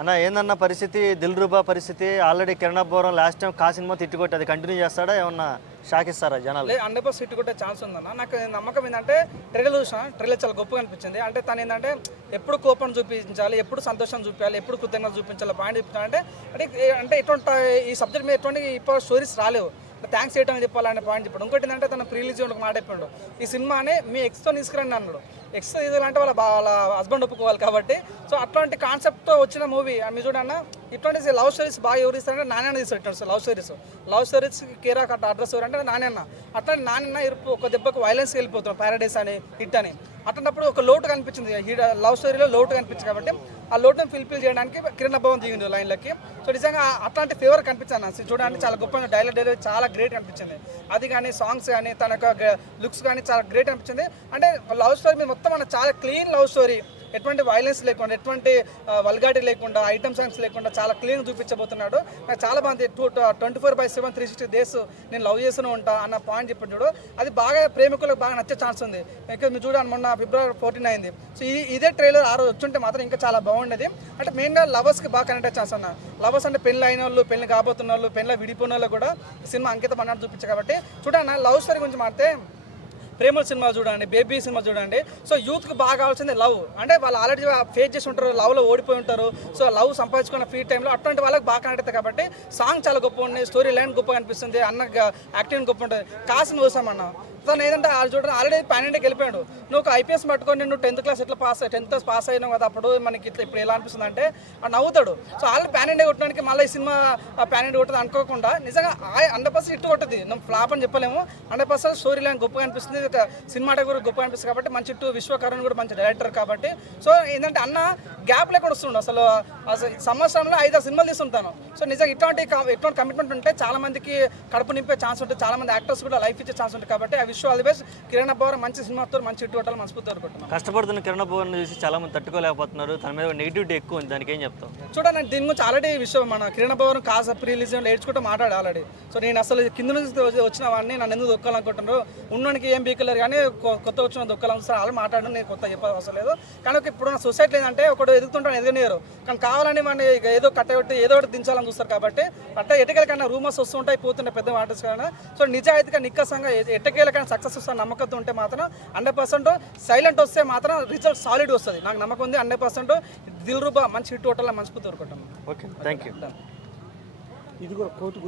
అన్న ఏందన్న పరిస్థితి, దిల్ రూబా పరిస్థితి already Kiran Abbavaram last time కా సినిమా తిట్టుకొట్టి అది కంటిన్యూ చేస్తాడా, ఏమన్నా షాక్ ఇస్తారా జనాలు? 100% హిట్ కొట్టే ఛాన్స్ ఉందన్న. నాకు నమ్మకం ఏంటంటే ట్రైలర్ చూసిన, ట్రైలర్ చాలా గొప్పగా అనిపించింది. అంటే తను ఏంటంటే ఎప్పుడు కోపం చూపించాలి, ఎప్పుడు సంతోషం చూపించాలి, ఎప్పుడు కృతజ్ఞత చూపించాలి పాయింట్ చూపించాలంటే అంటే ఇటువంటి ఈ సబ్జెక్ట్ మీద ఎటువంటి ఇప్పుడు స్టోరీస్ రాలేవు. థ్యాంక్స్ చేయడం చెప్పాలనే పాయింట్ చెప్పాడు. ఇంకోటి ఏంటంటే తన ప్రీలీజ్ ఒక మాట చెప్పాడు, ఈ సినిమాని మీ ఎక్స్తో తీసుకురండి అన్నాడు. ఎక్స్ తీయాలంటే వాళ్ళ హస్బెండ్ ఒప్పుకోవాలి కాబట్టి. సో అట్లాంటి కాన్సెప్ట్తో వచ్చిన మూవీ మీరు చూడన్న. ఇట్లాంటి లవ్ స్టోరీస్ బాగా ఎవరు ఇస్తారంటే నాన్న తీస్తారు. లవ్ స్టోరీస్ కేరా కట్ట అడ్రస్ ఎవరంటే నాన్న. అట్లాంటి నాన్న ఒక దెబ్బకు వైలెన్స్కి వెళ్ళిపోతున్నాం, ప్యారడైస్ అని హిట్ అని. అట్లాంటప్పుడు ఒక లోటు కనిపించింది, లవ్ స్టోరీలో లోటు కనిపించింది కాబట్టి ఆ లోటును ఫిల్ఫిల్ చేయడానికి కిరణ్ అబ్బవరం దిగింది లైన్లకి. సో నిజంగా అట్లాంటి ఫేవర్ కనిపించాను చూడడానికి. చాలా గొప్ప డైలాగ్ డెలివరీ చాలా గ్రేట్ అనిపించింది. అది కానీ సాంగ్స్ కానీ తన యొక్క లుక్స్ కానీ చాలా గ్రేట్ అనిపించింది. అంటే లవ్ స్టోరీ మీద మొత్తం మన చాలా క్లీన్ లవ్ స్టోరీ, ఎటువంటి వైలెన్స్ లేకుండా, ఎటువంటి వల్గారిటీ లేకుండా, ఐటమ్ సాంగ్స్ లేకుండా చాలా క్లీన్ చూపించబోతున్నాడు. నాకు చాలా బాగుంది. 24/7 360 days నేను లవ్ చేస్తూనే ఉంటా అన్న పాయింట్ చెప్పాడు చూడు. అది బాగా ప్రేమికులకు బాగా నచ్చే ఛాన్స్ ఉంది. ఇంకా మీరు చూడండి, మొన్న February 14 అయింది. సో ఇదే ట్రైలర్ ఆ రోజు వచ్చుంటే మాత్రం ఇంకా చాలా బాగుండేది. అంటే మెయిన్గా లవర్స్కి బాగా కనెక్ట్ అయ్యే ఛాన్స్ అన్న. లవర్స్ అంటే పెళ్ళి అయిన వాళ్ళు, పెళ్లి కాబోతున్న వాళ్ళు, పెళ్ళి విడిపోయిన వాళ్ళు కూడా ఈ సినిమా అంకితం అన్నట్టు చూపించారు కాబట్టి. చూడండి, లవ్ స్టోరీ గురించి మాట్లాడితే ప్రేమల సినిమా చూడండి, బేబీ సినిమా చూడండి. సో యూత్కి బాగా కావాల్సింది లవ్. అంటే వాళ్ళు ఆల్రెడీ ఫేస్ చేసి ఉంటారు, లవ్లో ఓడిపోయి ఉంటారు. సో లవ్ సంపాదించుకున్న ఫ్రీ టైంలో అటువంటి వాళ్ళకి బాగా కనెక్ట్ అవుతాయి కాబట్టి సాంగ్ చాలా గొప్ప ఉంది, స్టోరీ లైన్ గొప్పగా అనిపిస్తుంది, అన్న యాక్టింగ్ గొప్ప ఉంటుంది. కాసిన చూసామన్న తను ఏదంటే వాళ్ళు చూడండి ఆల్రెడీ పన్నెండుకి వెళ్ళిపోయాడు. నువ్వు ఒక ఐపీఎస్ పట్టుకొని నువ్వు 10th క్లాస్ ఎట్లా టెన్త్ పాస్ అయినావు కదా, అప్పుడు మనకి ఇట్లా ఇప్పుడు ఎలా అనిపిస్తుంది అంటే నవ్వుతాడు. సో ఆల్రెడీ ప్యాన్ కొట్టడానికి మళ్ళీ ఈ సినిమా ప్యాన్ కొట్టదు అనుకోకుండా నిజంగా 100% హిట్ కొట్టది. నువ్వు ఫ్లాప్ అని చెప్పలేము. 100% స్టోరీ లైన్ గొప్పగా అనిపిస్తుంది, సినిమాటోగ్రఫీ గొప్పగా అనిపిస్తుంది కాబట్టి. మంచి విశ్వకరణ్ కూడా మంచి డైరెక్టర్ కాబట్టి. సో ఏంటంటే అన్న గ్యాప్ లేకుండా వస్తుండు. అసలు సంవత్సరంలో 5-6 సినిమాలు తీస్తుంటాను. సో నిజంగా ఇటువంటి కమిట్మెంట్ ఉంటే చాలా మందికి కడుపు నింపే ఛాన్స్ ఉంటుంది, చాలా మంది యాక్టర్స్ కూడా లైఫ్ ఇచ్చే ఛాన్స్ ఉంటుంది కాబట్టి. Wish all the best. Kiran Abbavaram మంచి సినిమాతో మంచి హిట్ కొట్టాలి మనస్ఫూర్తిగా కోరుకుంటున్నాను. కష్టపడుతున్న కిరణ్ అబ్బవరం చూసి చాలా మంది తట్టుకోలేకపోతున్నారు, తన మీద నెగిటివిటీ ఎక్కువ ఉంది, దానికి ఏం చెప్తాం? చూడండి, దీని గురించి ఆల్రెడీ విషయం మన కిరణ్ అబ్బవరం కాస ప్రీలీజ్ ఏడ్చుకుంటూ మాట్లాడాలి ఆల్రెడీ. సో నేను అసలు కింద నుంచి వచ్చిన వాడిని నన్ను ఎందుకు దొక్కాలనుకుంటున్నారు, ఉన్నోనికి ఏం బీకలేరు కానీ కొత్త వచ్చిన దొక్కాలనుకుంటారు. వాళ్ళు మాట్లాడడం నేను కొత్త చెప్పాల్సిన అవసరం లేదు. కానీ ఇప్పుడు నా సొసైటీ ఏంటంటే ఒకటి ఎదుగుతుంటాను ఎదగనియరు, కానీ కావాలని మన ఏదో కట్టబెట్టి ఏదో ఒకటి దించాలని చూస్తారు కాబట్టి. ఎట్టకేల కన్నా రూమర్స్ వస్తుంటాయి, పోతుంటాయి పెద్ద ఆర్టిస్ట్ కన్నా. సో నిజాయితీగా నిక్కసంగా ఎట్టకేల కన్నా సక్సెస్ వస్తాను నమ్మకంతో ఉంటే మాత్రం 100%. సైలెంట్ వస్తే మాత్రం రిజల్ట్ సాలిడ్ వస్తుంది, నాకు నమ్మకం ఉంది. 100% దిల్ రూబా మంచి హిట్ హోటల్లో మనస్ఫూర్తి కోరుకుంటాను. Okay, thank you. ఇది కూడా కోర్టు